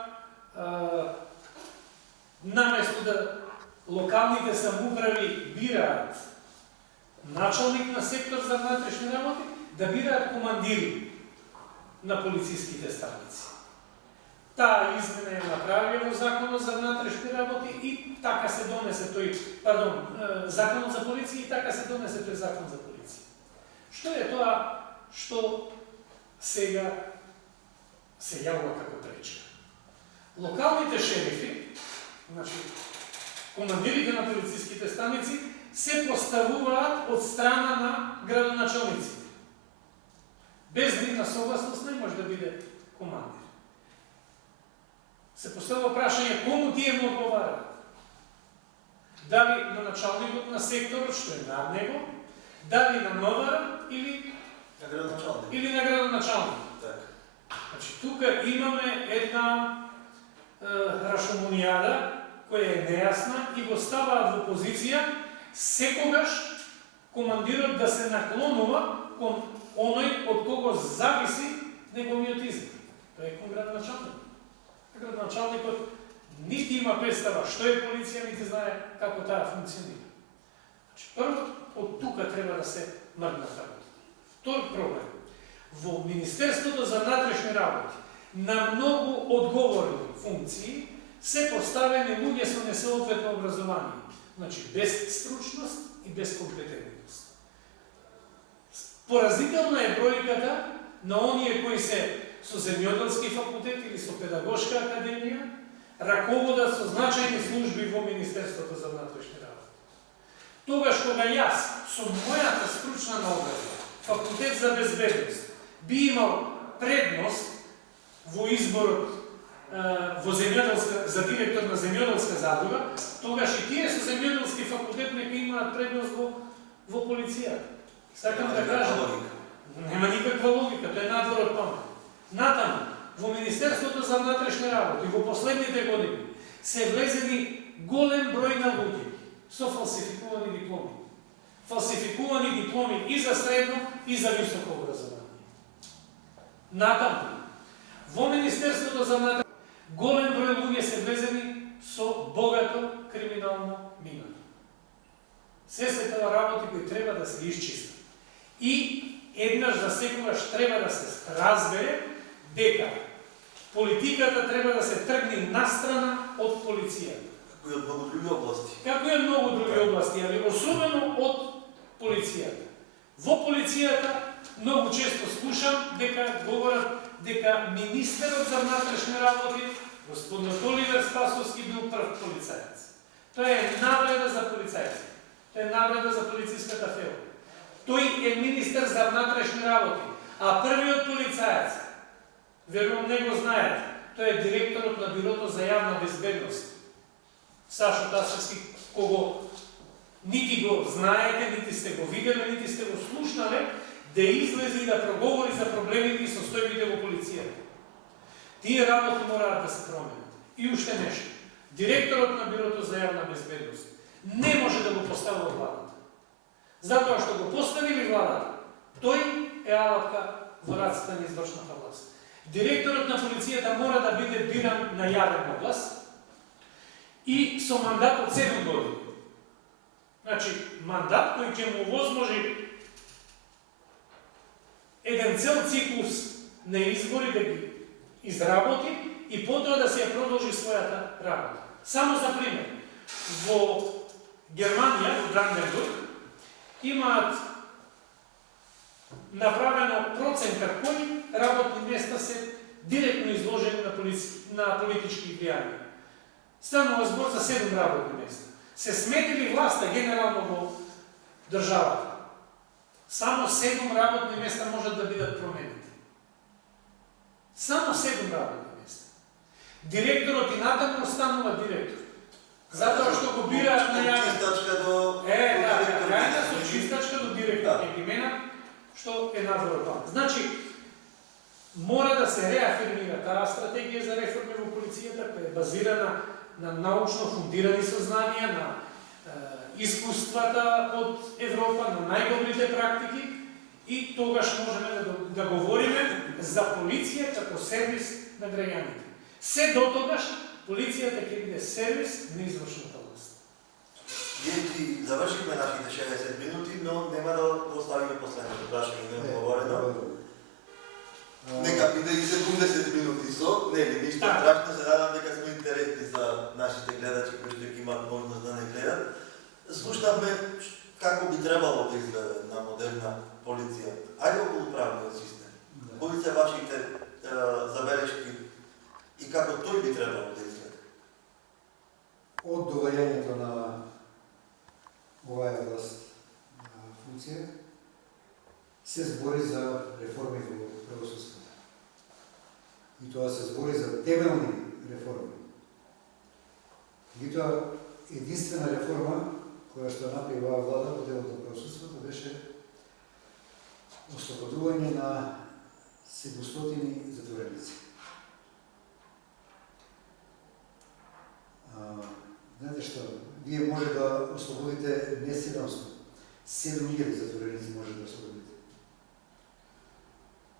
наместо да локалните самоуправи бираат началник на сектор за внатрешни работи, да бидат командири на полициските станици. Таа измена е направена во Законот за внатрешни работи и така се донесе тој, Законот за полиција и така се донесе тој Закон за полиција. Што е тоа што сега се јавува како пречка? Локалните шерифи, значи командирите на полициските станици, се поставуваат од страна на градоначалниците. Без нивна согласност не може да биде командир. Се поставува прашање кому тие му одговараат. Дали на началникот на секторот, што е над него, дали на МВР или на градоначалник. Значи, тука имаме една рашомонијада која е нејасна и го ставаат во позиција секогаш командирот да се наклонува кон оној од кого зависи неговиот избор. Тоа е кон градоначалник. Градоначалникот нити има представа што е полиција, нити знае како таа функционира. Значи, прво, од тука треба да се мрдна работа. Втор проблем. Во Министерството за внатрешни работи на многу одговорни функции се поставени луѓе со несоодветно образование. Значи, без стручност и без компетентност. Поразителна е бројката на оние кои се со земјоделски факултет или со педагошка академија, раководат со значајни служби во Министерството за внатрешни работи. Тогаш кога јас со мојата стручна наобразба, факултет за безбедност, би имал предност во изборот за директор на земјоделска задруга, тогаш и тие со земјоделски факултет нека имаат предност во полицијата. Сакам да кажам, нема никаква логика, тоа е надвор од памет. Натаму, во Министерството за внатрешни работи во последните години се влезени голем број на луѓе со фалсификувани дипломи. Фалсификувани дипломи и за средно и за високо образование. Натаму, во Министерството за внатрешни голем број луѓе се влезени со богато криминално минато. Се тоа работи кои треба да се исчистат. И еднаш за секогаш треба да се разбере дека политиката треба да се тргне настрана од полицијата. Како и од многу други области. Како и од многу други области, али особено од полицијата. Во полицијата многу често слушам дека говорат дека министерот за внатрешни работи, господин Оливер Спасовски, бил прв полицаец. Тоа е навреда за полицајци. Тоа е навреда за полициската фела. Тој е министер за внатрешни работи, а првиот полицаец, верувам не го знаете, тој е директорот на Бюрото за јавна безбедност. Сашо Тасевски, кого нити го знаете, нити сте го видели, нити сте го слушнале, да излезе и да проговори за проблемите и состојбите во полицијата. Тие работи мораат да се променат. И уште нешто. Директорот на Бюрото за јавна безбедност не може да го поставува владата. Затоа што го поставили владата, тој е алатка во раците на извршната власт. Директорот на полицијата мора да биде биран на јавен оглас и со мандат од 7 години. Значи, мандат кој ќе му возможи еден цел циклус на избори да ги изработи и потоа да се ја продолжи својата работа. Само за пример, во Германија, во Бранденбург, имаат направено проценка кои работни места се директно изложени на политички влијанија. Станува збор за 7 работни места. Се сметили власта генерално во државата. Само 7 работни места можат да бидат променети. Само 7 работни места. Директорот и натаму станува директор. Затоа што го бираат на јавен. Чистачка до крајна со чистачка до директор ќе ги менат, што е надвор од тоа. Значи, мора да се реафирмира таа стратегија за реформи во полицијата, која е базирана на научно фундирани сознанија, на искуствата од Европа, на најдобрите практики и тогаш можеме да говориме за полиција како сервис на граѓаните. Се до тогаш полицијата ќе биде сервис на извршната власт. Ние ти завршихме нашите 60 минути, но нема да како би требало да изгледа една модерна полиција? Ајде околу правниот систем. Да. Кои се вашите забелешки и како тој би требало да изгледа? Од доваѓањето на оваа власт на функција се збори за реформи во правосудството. И тоа се збори за темелни реформи. Меѓутоа, единствена реформа која што направи оваа влада во делот на правосудството беше ослободување на 700 затвореници. Знаете што, вие може да ослободите не 700, 7000 затвореници може да ослободите.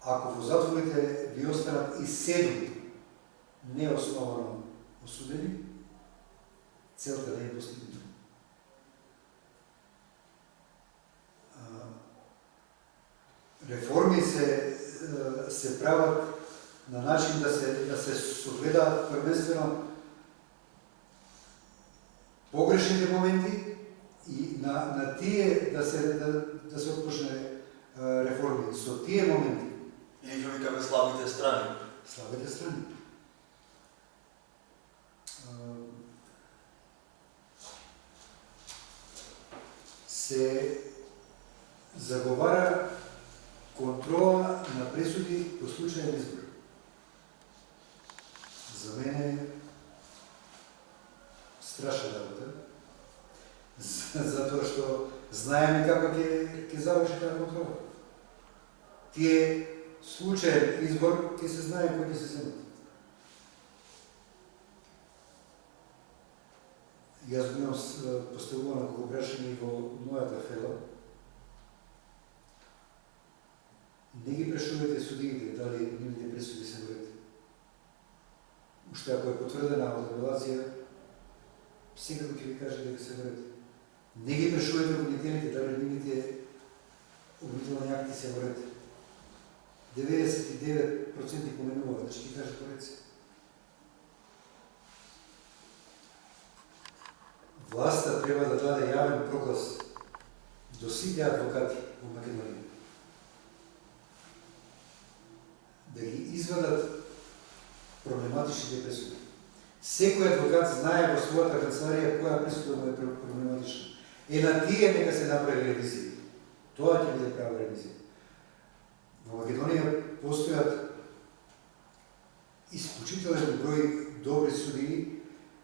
Ако во затворите ви останат и 7 неосновано осудени, целта не е постигната. Реформи се прават на начин да се согледаат првенствено погрешните моменти и на тие да се отпочне реформи. Со тие моменти Или ќе викаме слабите страни? слабите страни. Се заговара контрола на пресуди по случајен избор. За мене страшна работа, затоа што знаеме како ќе заврши таа контрола. Тие случаен избор ќе се знае кои ќе се земат. Јас го имам поставувано како прашање во мојата фела. Не ги прашувате судиите дали нивните пресуди се во ред. Уште ако е потврдена од апелација, секако ќе ви каже дека се во ред. Не ги прашувате обвинителите дали нивните обвинителни акти се во ред. 99% поменуваат, да ќе ти кажат по ред се. Власта треба да даде јавен проглас до сите адвокати во Македонија. Да ги извадат проблематичните пресуди. Секој адвокат знае во својата канцеларија која пресуда му е проблематична. На тие нека се направи ревизија. Тоа ќе биде права ревизија. Во Македонија постојат исклучителен број добри судии,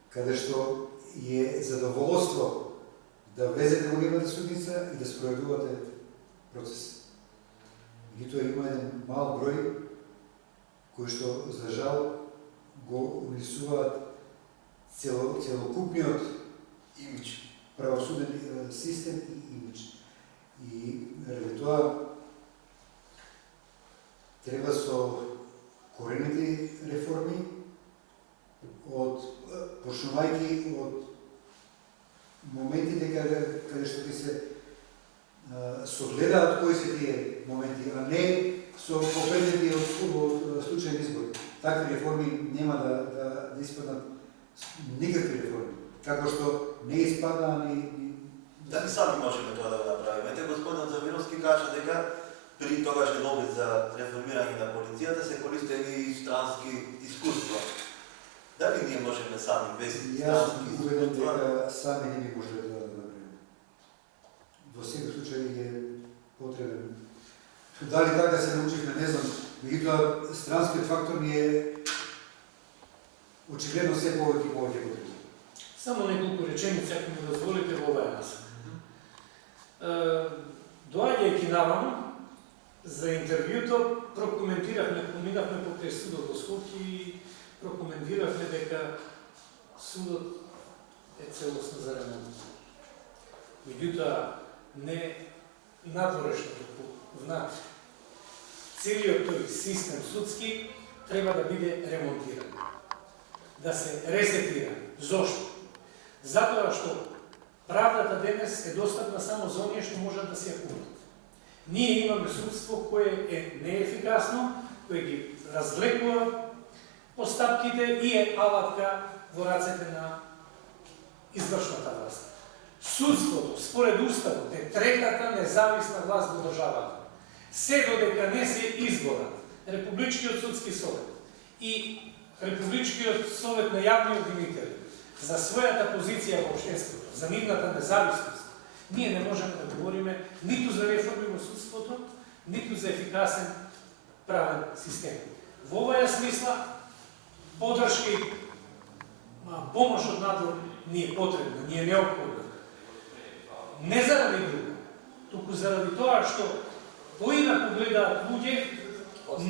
каде што е задоволство да влезете во нивната судница и да спроведувате процес. Меѓутоа има еден мал број кои што, за жал, го унесуваат целокупниот Имидж. правосуден систем и имидж. И ради тоа треба со корените реформи, почнувајќи од моментите каде што ќе се согледаат кои се тие моменти, а не со попредмети од случаен избор. Такви реформи нема да испаднат никакви реформи, како што не испадна ни... Дали сами можеме тоа да го направиме? Ете, господин Завировски кажа дека при тогашен опит за реформирање на полицијата се користени странски искуства. Дали ние можеме сами без Јас странски сум убеден искуства? дека сами не би можеле да го направиме. Во секој случај е потребен. Дали така се научивме, не знам. Меѓутоа, странскиот фактор ни е очигледно се повеќе и повеќе потребен. Само неколку реченици, ако ми дозволите, во оваа насока. Доаѓајќи наваму, за интервјуто прокоментиравме, поминавме покрај судот во Скопје и прокоментиравме дека судот е целосно за ремонт. Меѓутоа, не надворешно, туку внатре. Целиот тој систем судски треба да биде ремонтиран, да се ресетира. Зошто? Затоа што правдата денес е достапна само за оние што можат да се ја купат. Ние имаме судство кое е неефикасно, кое ги развлекува постапките и е алатка во рацете на извршната власт. Судството, според уставот, е третата независна власт во државата. Се додека не се изборат Републичкиот судски совет и Републичкиот совет на јавни обвинители за својата позиција во општеството, за нивната независност, ние не можеме да говориме ниту за реформи во судството, ниту за ефикасен правен систем. Во оваа смисла, подршка и помош од надвор ни е потребна, ни е неопходна. Не заради друго, туку заради тоа што поинаку гледаат луѓе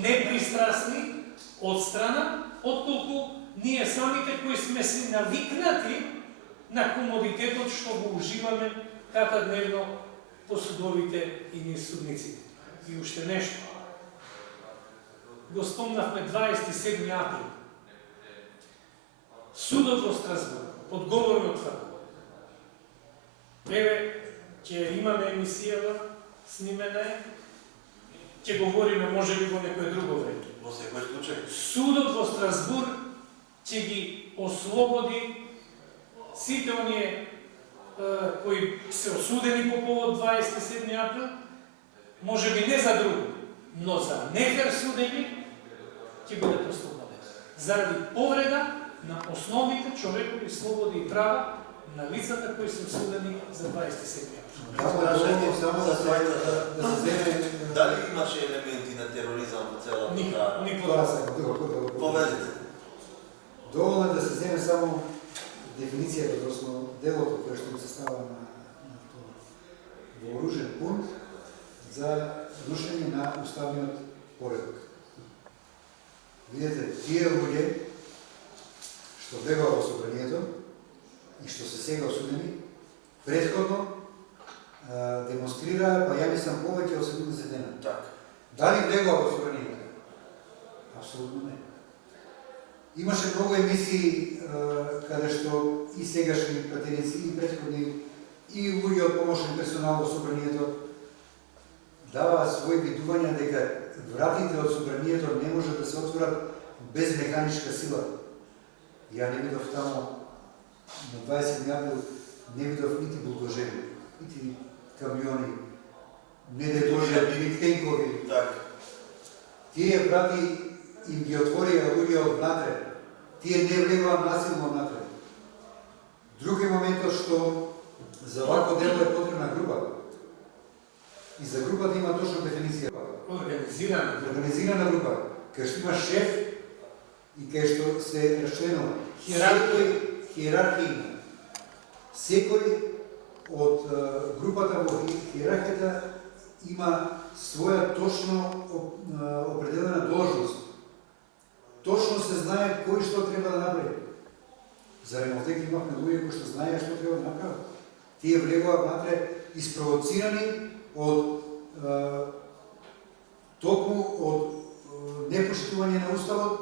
непристрасни од страна, отколку ние самите кои сме се навикнати на комодитетот што го уживаме така дневно по судовите и низ судниците. И уште нешто. Го спомнавме 27 април. Судот во Страсбург, одговорно тврди. Еве, ќе имаме емисијава, снимена е, ќе говориме може би во некој друго време. Во секој случај. Судот во Страсбург ќе ги ослободи сите оние кои се осудени по повод 27 април, може би не за друго, но за нефер судење ќе бидат ослободени. Заради повреда на основните човекови слободи и права на лицата кои се осудени за 27 април. Само да се земе... Дали имаше елементи на тероризам во целата? Ни Това подраза. са, друго. Повезете. Доволно е да се земе само дефиницијата, односно делото кое што се става на вооружен пункт за рушење на уставниот поредок. Видете, тие луѓе што бегува во собранието и што се сега осудени, претходно демонстрира, па ја мислам, повеќе од 70 дена. Така. Дали бегува во собранието? Апсолутно не. Имаше многу емисии каде што и сегашни пратеници, и претходни, и луѓе од помошен персонал во собранието даваа своји видувања дека вратите од собранието не може да се отворат без механичка сила. Ја не видов тамо на 20 април, не видов нити булдожери, нити камиони, не де Боже, нити тенкови. Така. Тие врати им ги отворија луѓе од внатре. Тие не влегува насилно внатре. Други моментот што за вако дело е потребна група. И за групата има точна дефиниција. Организирана група, кај што има шеф и кај што се расчленува. Хиерархија. Секој од групата во хиерархијата има своја точно определена должност. Точно се знае кој што треба да направи. За Ремотек имавме луѓе кои што знаеа што треба да направат. Тие влегува внатре испровоцирани од токму од непоштување на уставот,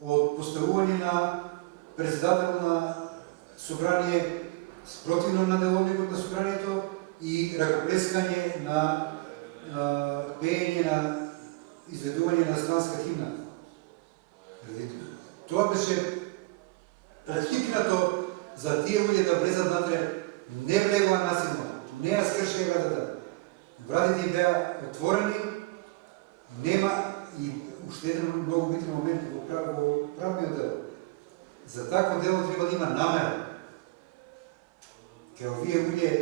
од поставување на председател на собрание спротивно на деловникот на собранието и ракоплескање на пеење на изведување на странска химна. Тоа беше предхикнато за тие луѓе да влезат натре, не влегува насилно, не ја скршија вратата. Вратите им беа отворени, нема и уште еден многу битен момент во правниот дел. За такво дело треба да има намера. Кај овие луѓе,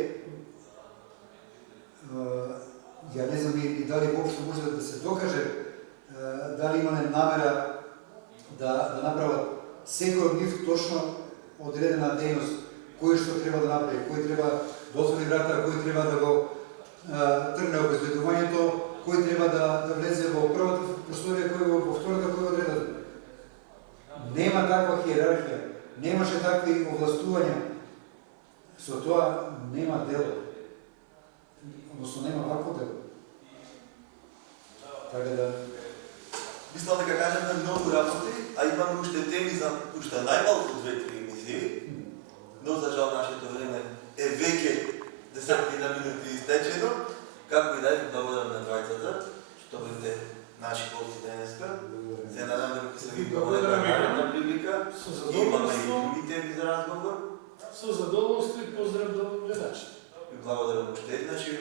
ја не знам и дали воопшто може да се докаже дали имале намера да направат секој од нив точно одредена дејност, кој што треба да направи, кој треба да отвори врата, кој треба да го тргне обезбедувањето, кој треба да влезе во првата просторија, кој во втората, кој во третата. Нема таква хиерархија, немаше такви овластувања. Со тоа нема дело. Односно нема вакво дело. Така да Мислам дека кажеме многу работи, а имаме уште теми за уште најмалку 2-3 емисии, но за жал нашето време е веќе 10 минути истечено. Како и да е, благодарам на двајцата, што бидете наши гости денеска. Се надам дека се ви Благодарам наредна прилика. Со Имаме и задоволство. други теми за разговор. со задоволство и поздрав до гледачите. И благодарам още. Значи,